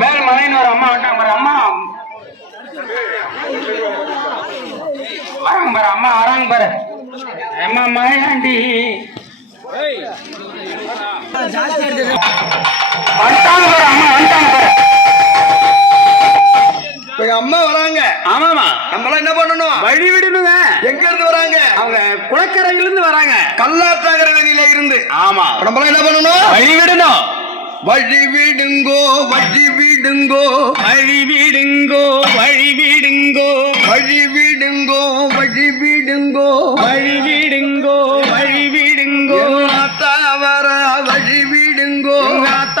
மேல் மலைன்னு ஒரு அம்மா வட்டாங்க பாரு அம்மா வராங்க பாரு அம்மா வராங்க பாரு அம்மா மழையாண்டி வந்துட்டாங்க பாரு அம்மா வந்துட்டாங்க பாரு அம்மா வராங்க. ஆமாமா நம்மளாம் என்ன பண்ணணும்? வழி விடணுங்க. எங்க இருந்து வராங்க? அவங்க குளக்கரையில இருந்து வராங்க. கல்லாற்றாங்கர வெளியில இருந்து. ஆமா நம்மளாம் என்ன பண்ணணும்? வழி விடணும். வழி விடுங்கோ வழி விடுங்கோ வழி விடுங்கோ வழி விடுங்கோ வழி விடுங்கோ வழி விடுங்கோ வழி விடுங்கோ வழி விடுங்கோ தாவர வழி விடுங்கோ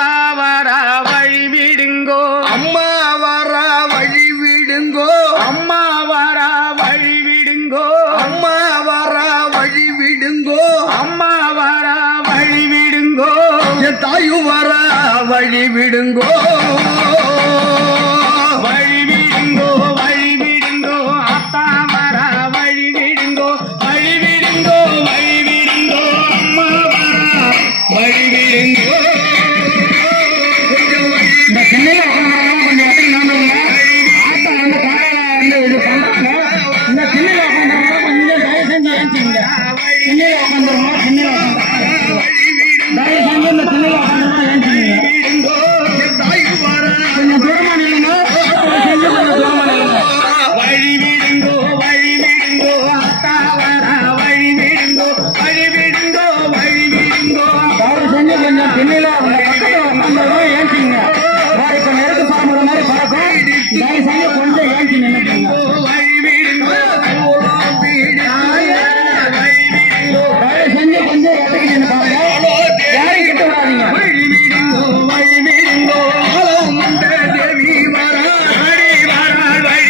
தாவர வழி விடுங்கோ அம்மா வர வழி விடுங்கோ அம்மா வர வழி விடுங்கோ அம்மா வர வழி விடுங்கோ அம்மா வர வழி விடுங்கோ என் தாயு வர வழி விடுங்கோ வழி விடுங்கோ வழி விடுங்கோ அத்தா வர வழி விடுங்கோ வழி விடுங்கோ வழி விடுங்கோ அம்மா வர வழி விடுங்கோ இந்த சென்னையில கொஞ்சம் ஆத்தா வந்து காலையில இது பண்றாங்க இந்த சென்னையில உட்காந்துருந்தா கொஞ்சம் தயவு செஞ்சு ஏஞ்சிங்க சென்னையில உட்காந்துருமா சென்னையில உட்காந்து தயவு செஞ்சு இந்த சென்னையில உட்காந்துருந்தா ஏஞ்சிங்க கொஞ்சம் தூரமா நில்லுங்க செஞ்சு கொஞ்சம் தூரமா நில்லுங்க வழி விடுங்கோ வழி விடுங்கோ அத்தா வர வழி விடுங்கோ வழி விடுங்கோ வழி விடுங்கோ தயவு செஞ்சு கொஞ்சம் சென்னையில அந்த பக்கத்துல உட்காந்துருந்தா ஏஞ்சிங்க இப்ப நெருப்பு சாப்பிடுற மாதிரி பறக்கும் தயவு செஞ்சு கொஞ்சம் ஏஞ்சி நின்னுங்க வழி விடுங்கோ தயவு செஞ்சு கொஞ்சம் இடத்துக்கு நின்று பாருங்க யாரையும் கிட்ட விடாதீங்க வழி விடுங்கோ வழி விடுங்கோ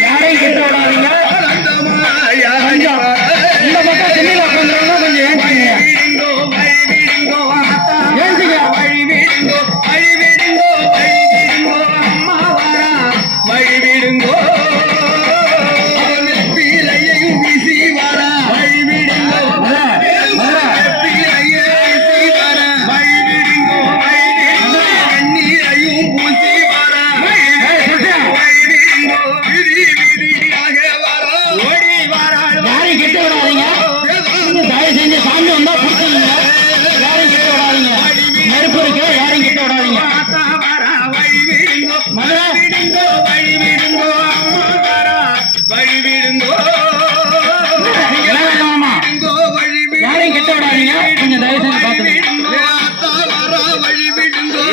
யாரையும் கிட்ட விடாதீங்க இந்த பக்கம் சென்னையில் உட்காந்துருந்தா கொஞ்சம் ஏஞ்சிங்க ஏஞ்சிங்க வழி விடுங்கோ வழி விடுங்கோ வழி விடுங்கோ அம்மா வரா வழி விடுங்கோ பீலையும் வீசி வர வழி விடுங்கோ கண்ணீரையும் பூசி வர ஓடி வாராள் யாரையும் கிட்ட விடாதீங்க தயவு செஞ்சு சாமி வந்தா பிடிச்சிங்க யாரையும் கிட்ட விடாதீங்க நெருப்பு இருக்கு யாரையும் கிட்ட விடாதீங்க வழி விடுங்கோ மதுரை விடுங்கோ வழி விடுங்கோ அம்மா வரா வழி விடுங்கோ யாரையும் கிட்ட விடாதீங்க கொஞ்சம் தயவு செஞ்சு பார்த்துங்க வழி விடுங்கோ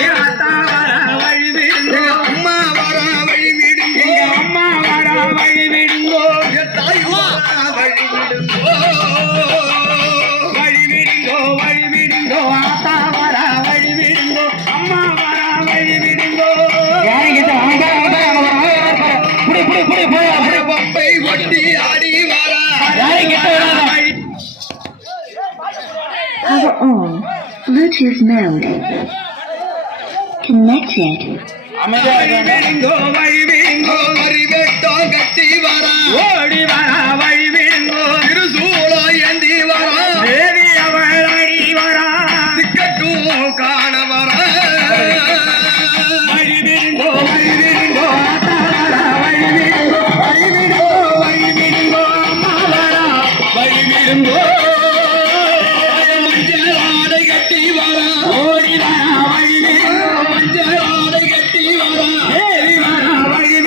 வழி விடுங்கோ அம்மா வர வழி விடுங்கோ அம்மா வரா வழி விடுங்கோ தாய் வழி விடுங்கோ வழி விடுங்கோ வழி விடுங்கோ ஆத்தா வரா வழி விடுங்கோ அம்மா வரா வழி விடுங்கோ யாரையும் கிட்ட புடி புடி புடி போய் பம்பை ஒட்டி ஆடி வர யாரையும் கிட்ட விடாத Power on. Bluetooth mode. Connected. வழி விடுங்கோ வழி விடுங்கோ வரி வெட்டம் கட்டி வர ஓடி வரா வழி விடுங்கோ திருசூலா ஏந்தி வர தேவி அவள் அடி வரா திக்கட்டும் காண வர வழி விடுங்கோ ஆத்தா வரா வழி விடுங்கோ வழி விடுங்கோ அம்மா வரா வழி விடுங்கோ மஞ்சள் ஆடை கட்டி வர ஓடி வரா வழி விடுங்கோ மஞ்சள் ஆடை கட்டி வர தேவி வரா வழி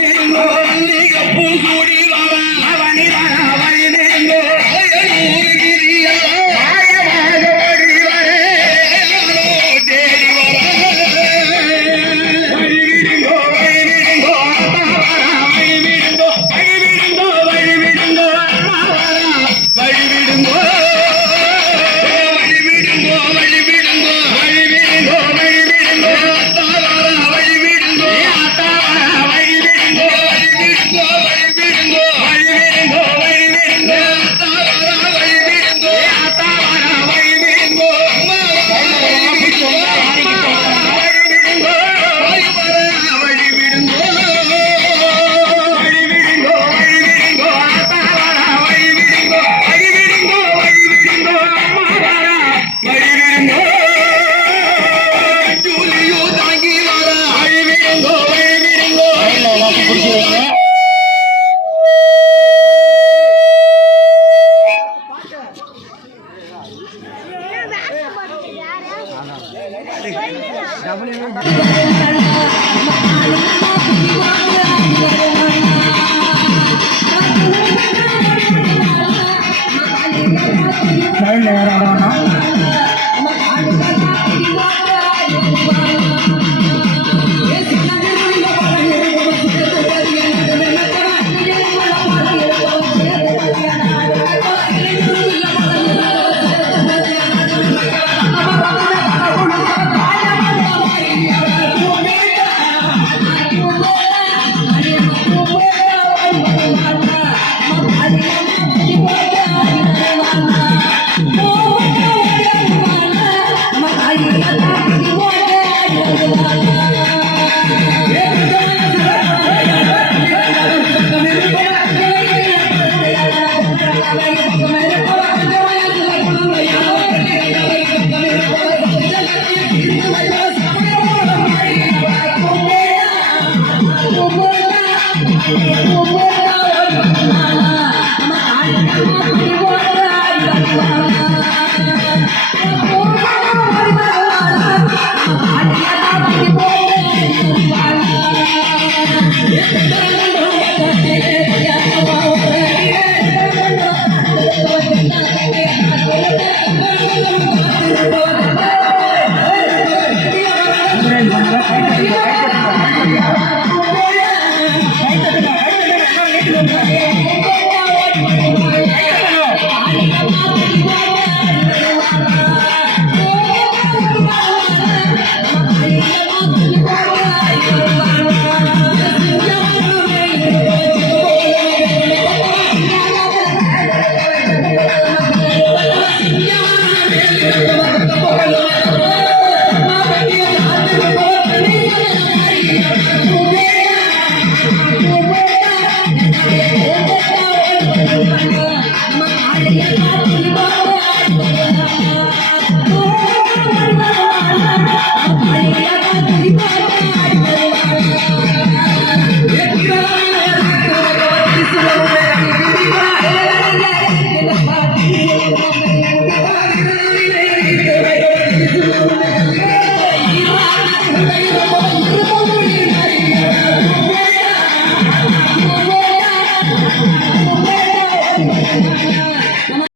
Bluetooth